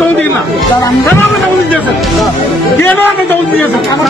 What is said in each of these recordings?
দৌড় দিন না কেন আপনি দৌড় দিয়েছেন কেন আপনি দৌড় দিয়েছেন কেন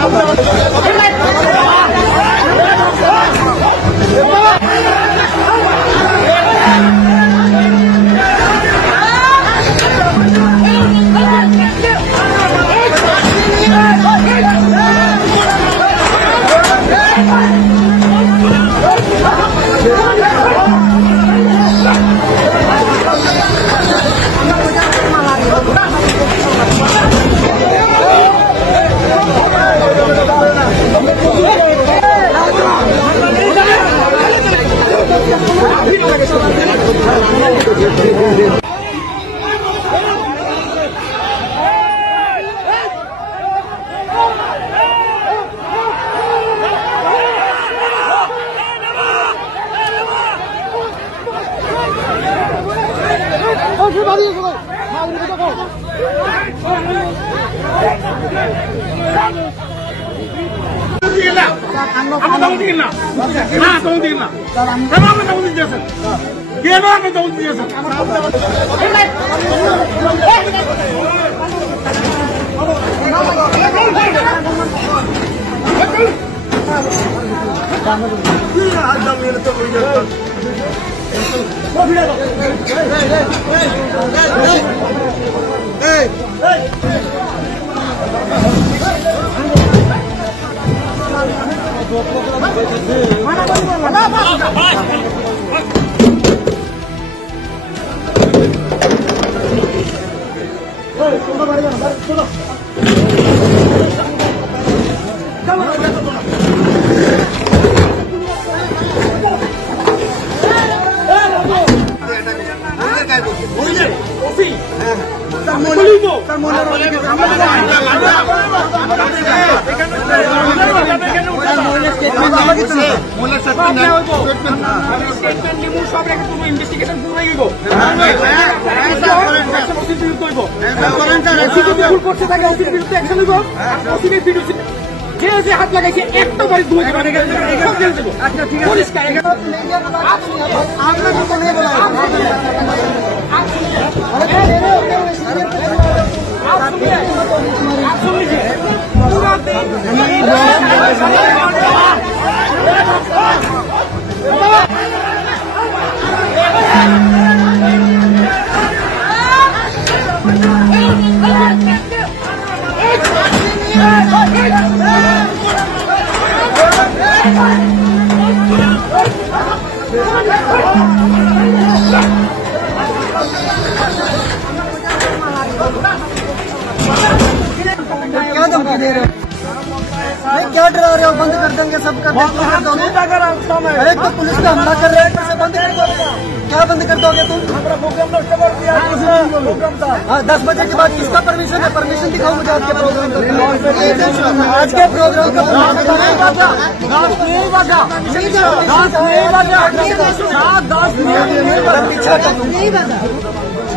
আপনি দৌড় দিয়েছেন যে হাত লাগাইছে একটা বাড়ি পরিষ্কার क्या डरा रहे हो? बंद कर देंगे सबका। अरे तो पुलिस का हमला कर रहे हैं, कैसे बंद कर दोगे? क्या बंद कर दोगे तुम? 10 बजे के बाद किसका परमिशन है? परमिशन दिखाओ मुझे आज के प्रोग्राम का। आज के प्रोग्राम का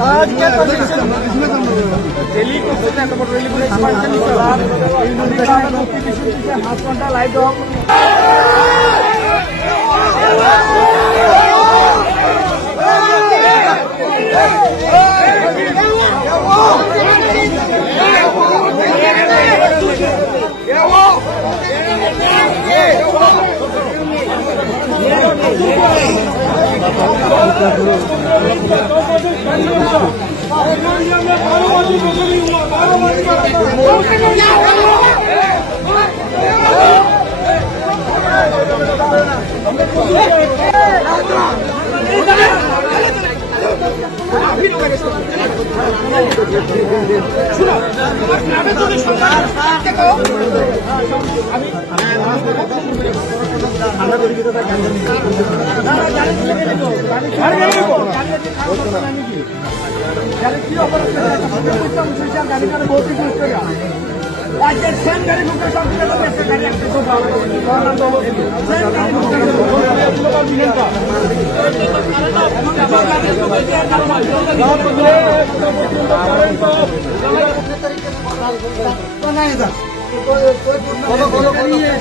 आज क्या परमिशन दिल्ली को लाइट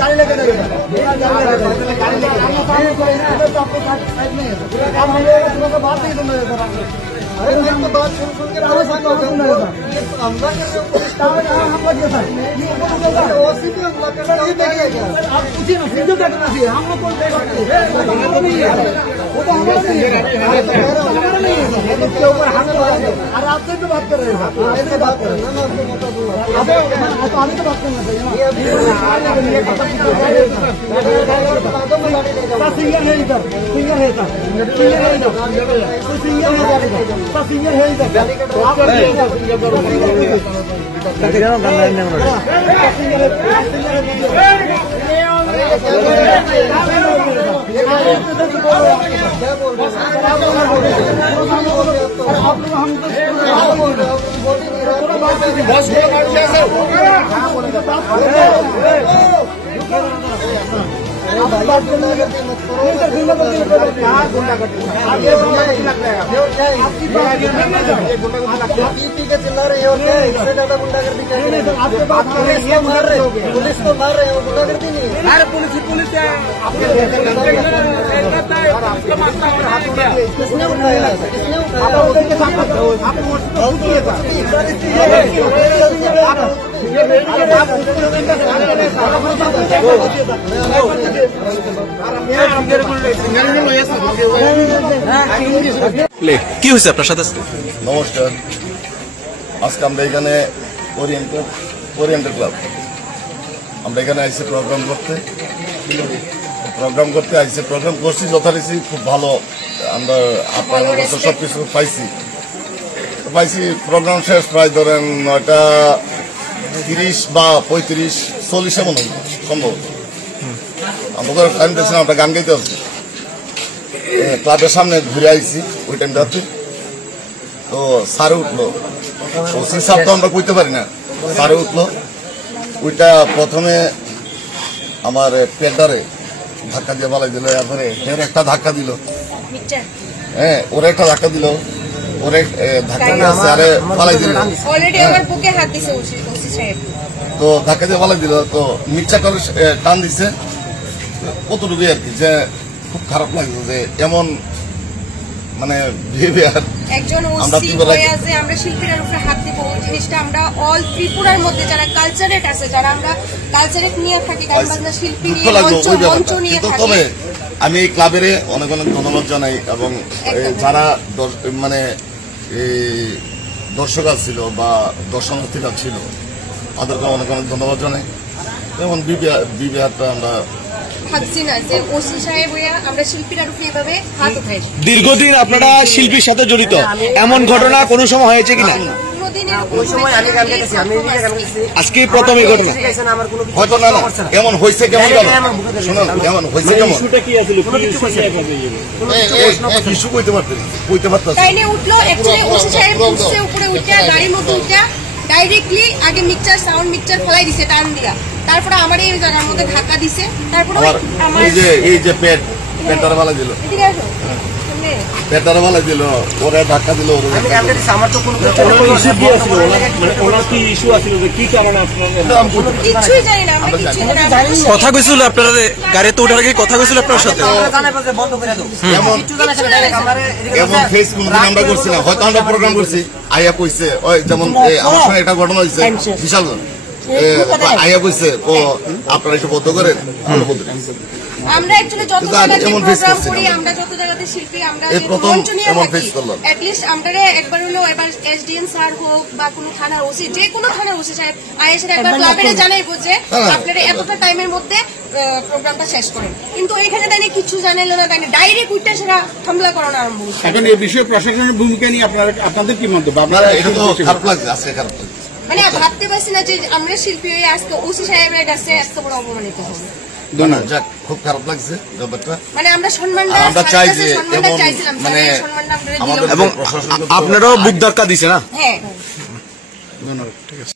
गाड़ी लेके बात नहीं सुन रहे। अरे मैं तो बात सुन के परेशान हो जाऊंगा। ये तो हमला कर रहे हो, हमला किया सर, ओसी पे हमला कर रहे हो, ये क्या क्या आप पूछिए ना, वीडियो क्या करना चाहिए, हम लोग को हमारा नहीं है, वो तो हमारा नहीं है, हमारा नहीं है सर, ये के ऊपर हाथ लगा रहे हैं। अरे आपसे तो बात कर रहे हो, ऐसे बात कर रहे हैं, मैं आपको बता दूंगा, तो आगे तो बात करना चाहिए ना। सिंगर है इधर, सिंगर है इधर, सिंगर है इधर, सिंगर है इधर, चिल्ला रहे हो, इससे ज्यादा गुंडागर्दी क्या है? आपके बात कर रहे हैं, मार रहे हो, पुलिस को मार रहे हो, गुंडागर्दी नहीं है। अरे पुलिस है, किसने उठाया? किसने কি হয়েছে আপনার সাথে? নমস্কার, আজকে আমরা এখানে ওরিয়েন্টাল ক্লাব আমরা এখানে আইসি প্রোগ্রাম করতে আইসি প্রোগ্রাম করছি যথারীতি খুব ভালো। আমরা আপনার কাছে সবকিছু পাইছি প্রোগ্রাম শেষ প্রায় ধরেন 9:30 বা 35-40 এমন সম্ভব। আমাদের টাইম দিয়েছিলাম, আমরা গান গাইতে আসছি, ক্লাবের সামনে ঘুরে আইছি ওই টাইমটাতে। তো সারে উঠলো, ওসি সাহেব তো আমরা কইতে পারি না, সারে উঠলো। ওইটা প্রথমে আমার পেটারে ধাক্কা দিয়ে বালাই দিল, এরপরে এর একটা ধাক্কা দিল, হ্যাঁ ওরা একটা ধাক্কা দিল, ওরে ধাক্কা দিয়ে আরে বালাই দিল, তো ধাক্কা দিয়ে বালাই দিল। তো মির্চা করে টান দিছে কতটুকু আর কি, যে খুব খারাপ লাগছে যে এমন মানে বিহেভিয়ার। একজন ওসি হয়ে আছে আমরা শিল্পীদের উপরে হাত দিব, ওই জিনিসটা আমরা অল ত্রিপুরার মধ্যে যারা কালচারেট আছে, যারা আমরা কালচারেট নিয়ে থাকি, গান বাজনা শিল্পী নিয়ে মঞ্চ নিয়ে থাকি। তবে আমি এই ক্লাবের অনেক অনেক ধন্যবাদ জানাই, এবং যারা মানে দর্শক ছিল বা দর্শনার্থীরা ছিল তাদেরকে অনেক অনেক ধন্যবাদ জানাই। যেমন বিবিআরটা আমরা ভাবছি না যে ওসি সাহেব আমরা শিল্পীরা উপরে এভাবে হাত উঠাই। দীর্ঘদিন আপনারা শিল্পীর সাথে জড়িত, এমন ঘটনা কোনো সময় হয়েছে কিনা? ওই সময় আমি গান গাইতেছি, আমি নিজে গান গাইতেছি, আজকে প্রথম এই ঘটনা আমার কোনো হয়তো না এমন হয়েছে কেমন শুনুন, এমন হয়েছে কেমন কিছু কইতে পারতেছি তাইলে উঠলো। অ্যাকচুয়ালি ওসি সাহেব উঠছে, উপরে উঠে গাড়ির মধ্যে উঠে ডাইরেক্টলি আগে সাউন্ড মিক্সচার ফলাই দিছে টান দিয়া, তারপরে আমার এই জায়গার মধ্যে ধাক্কা দিছে, তারপরে আমার এই যে পেটার বালা দিল, পেটার বালা দিল, ওরা ধাক্কা দিল। আমার তো কোনো ইস্যু আছিল যে কি কারণে কিছুই জানি না, আমরা কিছুই জানি না। কথা কইছিল আপনারা গাড়িতে ওঠার আগে কথা কইছিল আপনার সাথে? বন্ধ করে দাও, এমন ফেস কোনদিন আমরা করছি না, হয়তো আমরা প্রোগ্রাম করছি, আইয়া কইছে ওই যেমন আমার সঙ্গে একটা ঘটনা হয়েছে বিশাল, আইয়া কইছে ও আপনারা একটু বন্ধ করেন, আমরা অ্যাকচুয়ালি যত জায়গাতে প্রোগ্রাম করি, আমরা যত জায়গাতে শিল্পী, আমরা মঞ্চ নিয়ে থাকি, অ্যাটলিস্ট আমরা একবার হলো এবার এসডিএম স্যার হোক বা কোনো থানার ওসি, যে কোনো থানার ওসি সাহেব আয়েসের একবার ক্লাবের জানাইবো যে আপনারা এতটা টাইমের মধ্যে প্রোগ্রামটা শেষ করেন, কিন্তু ওইখানে তাই কিছু জানাইলো না, তাই ডাইরেক্ট উইটা সেটা হামলা করানো আরম্ভ হয়েছে। এখন এই বিষয়ে প্রশাসনের ভূমিকা নিয়ে আপনাদের কি মন্তব্য? আপনারা এটা তো খারাপ লাগছে, আজকে খারাপ লাগছে, মানে ভাবতে পারছি না যে আমরা শিল্পী হয়ে আজকে ওসি সাহেবের কাছে এত বড় অপমানিত হবো। যাক, খুব খারাপ লাগছে ব্যাপারটা। মানে আমরা সম্মানটা, আমরা চাই যে চাইছিলাম, মানে সম্মানটা এবং আপনারাও বুক ধাক্কা দিছে না? হ্যাঁ। ধন্যবাদ, ঠিক আছে।